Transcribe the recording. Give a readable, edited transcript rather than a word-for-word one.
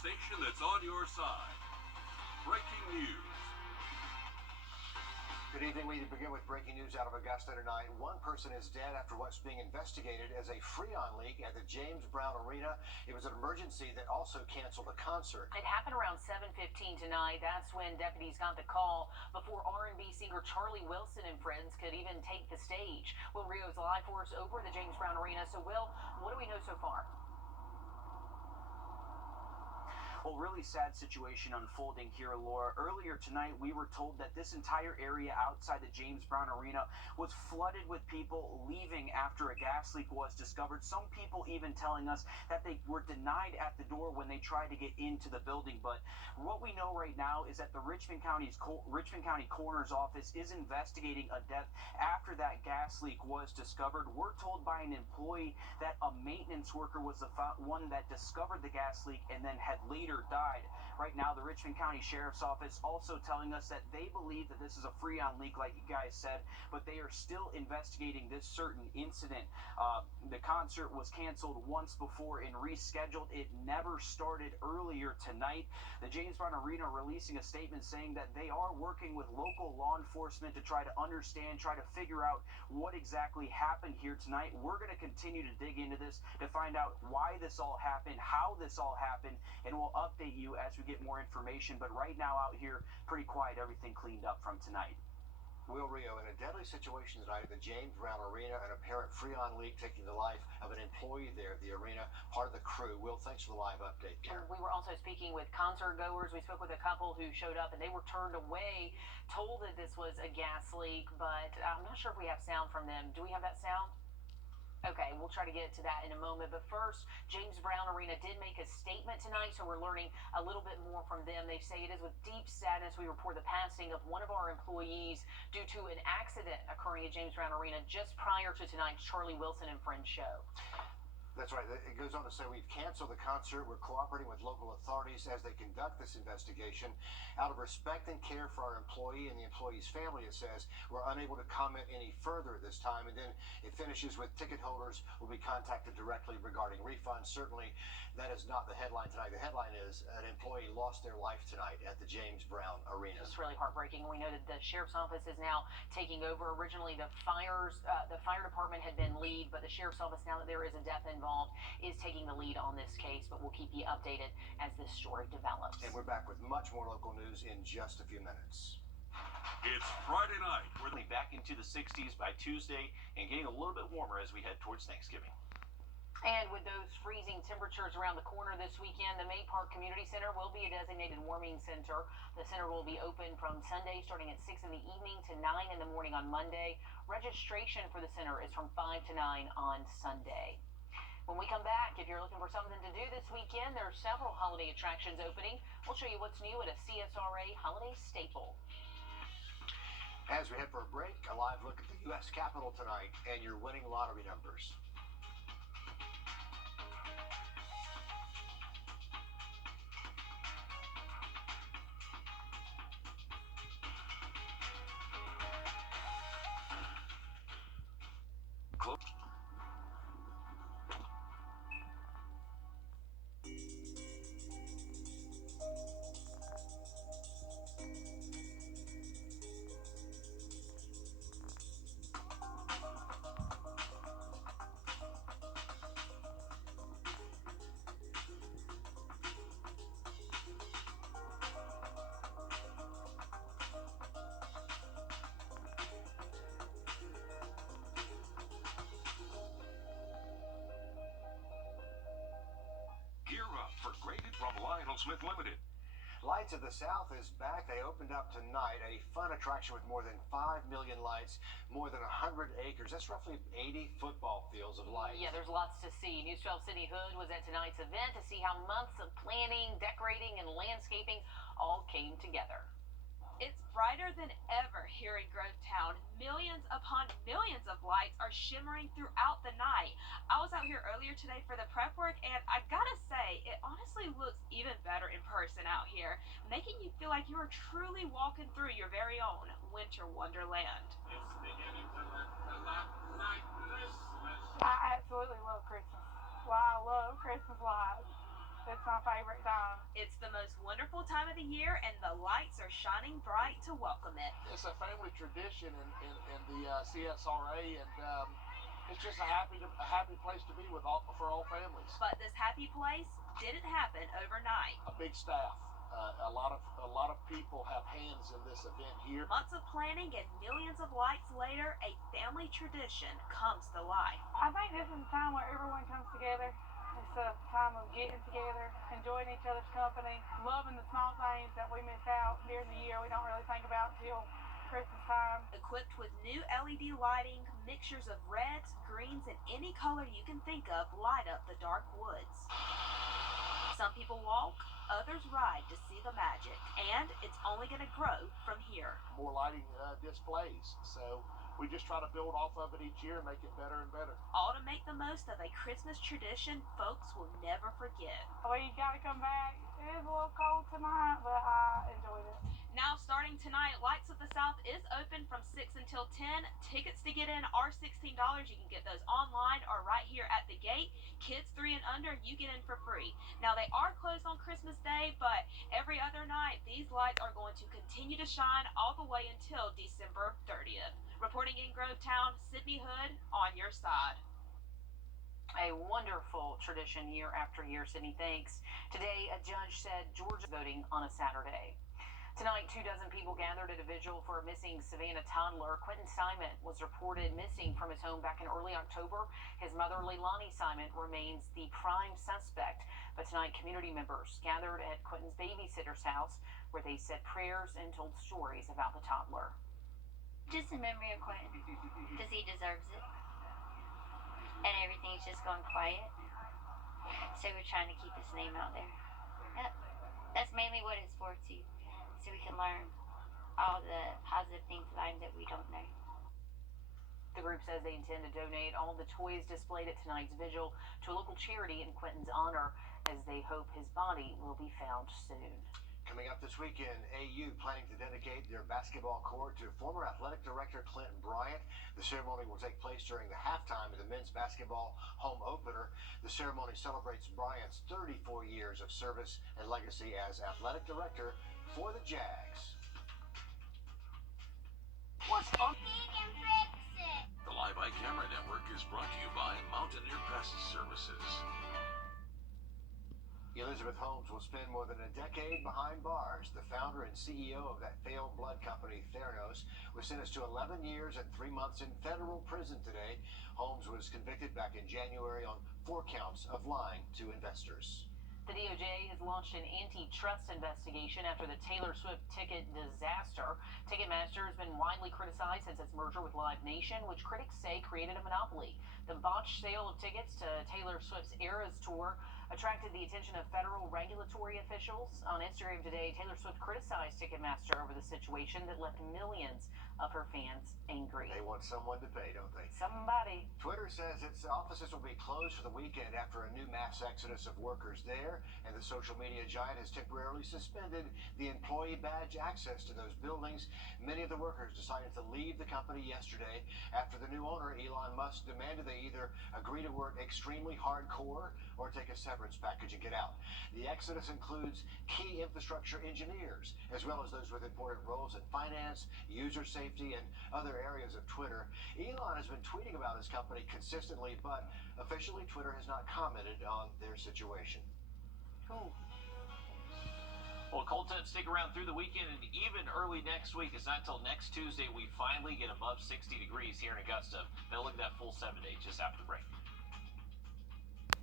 station that's on your side. Breaking news. Good evening. We begin with breaking news out of Augusta tonight. One person is dead after what's being investigated as a Freon leak at the James Brown Arena. It was an emergency that also canceled a concert. It happened around 7:15 tonight. That's when deputies got the call before R&B singer Charlie Wilson and friends could even take the stage. Will Rio's live for us over the James Brown Arena. So, Will, what do we know so far? Well, really sad situation unfolding here, Laura. Earlier tonight, we were told that this entire area outside the James Brown Arena was flooded with people leaving after a gas leak was discovered. Some people even telling us that they were denied at the door when they tried to get into the building. But what we know right now is that the Richmond County Coroner's Office is investigating a death after that gas leak was discovered. We're told by an employee that a maintenance worker was the one that discovered the gas leak and then had later died. Right now, the Richmond County Sheriff's Office also telling us that they believe that this is a Freon leak, like you guys said, but they are still investigating this certain incident. The concert was canceled once before and rescheduled. It never started earlier tonight. The James Brown Arena releasing a statement saying that they are working with local law enforcement to try to understand, try to figure out what exactly happened here tonight. We're going to continue to dig into this to find out why this all happened, how this all happened, and we'll update you as we get more information. But right now out here, pretty quiet, everything cleaned up from tonight. Will Rio, in a deadly situation tonight at the James Brown Arena, an apparent Freon leak taking the life of an employee there at the arena, part of the crew. Will, thanks for the live update there. We were also speaking with concert goers. We spoke with a couple who showed up and they were turned away, told that this was a gas leak, but I'm not sure if we have sound from them. Do we have that sound? Okay, we'll try to get to that in a moment. But first, James Brown Arena did make a statement tonight, so we're learning a little bit more from them. They say it is with deep sadness we report the passing of one of our employees due to an accident occurring at James Brown Arena just prior to tonight's Charlie Wilson and Friends show. That's right. It goes on to say we've canceled the concert. We're cooperating with local authorities as they conduct this investigation. Out of respect and care for our employee and the employee's family, it says, we're unable to comment any further this time. And then it finishes with ticket holders will be contacted directly regarding refunds. Certainly, that is not the headline tonight. The headline is an employee lost their life tonight at the James Brown Arena. It's really heartbreaking. We know that the Sheriff's Office is now taking over. Originally, the fire department had been lead, but the Sheriff's Office, now that there is a death involved, is taking the lead on this case, but we'll keep you updated as this story develops. And we're back with much more local news in just a few minutes. It's Friday night. We're back into the 60s by Tuesday and getting a little bit warmer as we head towards Thanksgiving. And with those freezing temperatures around the corner this weekend, the May Park Community Center will be a designated warming center. The center will be open from Sunday starting at 6 in the evening to 9 in the morning on Monday. Registration for the center is from 5 to 9 on Sunday. When we come back, if you're looking for something to do this weekend, there are several holiday attractions opening. We'll show you what's new at a CSRA holiday staple. As we head for a break, a live look at the U.S. Capitol tonight and your winning lottery numbers. For graded from Lionel Smith Limited. Lights of the South is back. They opened up tonight, a fun attraction with more than 5 million lights, more than 100 acres. That's roughly 80 football fields of lights. Yeah, there's lots to see. News 12 City Hood was at tonight's event to see how months of planning, decorating, and landscaping all came together. It's brighter than ever here in Grovetown. Millions upon millions of lights are shimmering throughout the night. I was out here earlier today for the prep work, and I gotta say, it honestly looks even better in person out here, making you feel like you are truly walking through your very own winter wonderland. It's beginning to look a lot like Christmas. I absolutely love Christmas. Well, I love Christmas lights. It's my favorite time. It's the most wonderful time of the year, and the lights are shining bright to welcome it. It's a family tradition in the CSRA, and it's just a happy place to be for all families. But this happy place didn't happen overnight. A big staff. A lot of people have hands in this event here. Months of planning and millions of lights later, a family tradition comes to life. I think this is a time where everyone comes together. It's a time of getting together, enjoying each other's company, loving the small things that we miss out during the year. We don't really think about till Christmas time. Equipped with new LED lighting, mixtures of reds, greens, and any color you can think of light up the dark woods. Some people walk, others ride to see the magic, and it's only going to grow from here. More lighting displays, so we just try to build off of it each year and make it better and better. All to make the most of a Christmas tradition folks will never forget. We got to come back. It is a little cold tonight, but I enjoyed it. Now, starting tonight, Lights of the South is open from 6 until 10. Tickets to get in are $16. You can get those online or right here at the gate. Kids 3 and under, you get in for free. Now, they are closed on Christmas Day, but every other night, these lights are going to continue to shine all the way until December 30th. Reporting in Grovetown, Sydney Hood, on your side. A wonderful tradition year after year, Sydney. Thanks. Today, a judge said Georgia voting on a Saturday. Tonight, 24 people gathered at a vigil for a missing Savannah toddler. Quentin Simon was reported missing from his home back in early October. His mother, Leilani Simon, remains the prime suspect. But tonight, community members gathered at Quentin's babysitter's house where they said prayers and told stories about the toddler. Just in memory of Quentin, because he deserves it. And everything's just gone quiet. So we're trying to keep his name out there. Yep. That's mainly what it's for, too. So we can learn all the positive things about him that we don't know. The group says they intend to donate all the toys displayed at tonight's vigil to a local charity in Quentin's honor, as they hope his body will be found soon. Coming up this weekend, AU planning to dedicate their basketball court to former athletic director Clinton Bryant. The ceremony will take place during the halftime of the men's basketball home opener. The ceremony celebrates Bryant's 34 years of service and legacy as athletic director for the Jags. What's up? The Live by Camera Network is brought to you by Mountaineer Pest Services. Elizabeth Holmes will spend more than a decade behind bars. The founder and CEO of that failed blood company, Theranos, was sentenced to 11 years and 3 months in federal prison today. Holmes was convicted back in January on 4 counts of lying to investors. The DOJ has launched an antitrust investigation after the Taylor Swift ticket disaster. Ticketmaster has been widely criticized since its merger with Live Nation, which critics say created a monopoly. The botched sale of tickets to Taylor Swift's Eras tour attracted the attention of federal regulatory officials. On Instagram today, Taylor Swift criticized Ticketmaster over the situation that left millions of her fans angry. They want someone to pay, don't they? Somebody. Twitter says its offices will be closed for the weekend after a new mass exodus of workers there, and the social media giant has temporarily suspended the employee badge access to those buildings. Many of the workers decided to leave the company yesterday after the new owner, Elon Musk, demanded they either agree to work extremely hardcore or take a severance package and get out. The exodus includes key infrastructure engineers, as well as those with important roles in finance, user safety, and other areas of Twitter. Elon has been tweeting about his company consistently, but officially Twitter has not commented on their situation. Cool. Well, cold temps stick around through the weekend and even early next week. It's not until next Tuesday we finally get above 60 degrees here in Augusta. Now look at that full 7 days just after the break.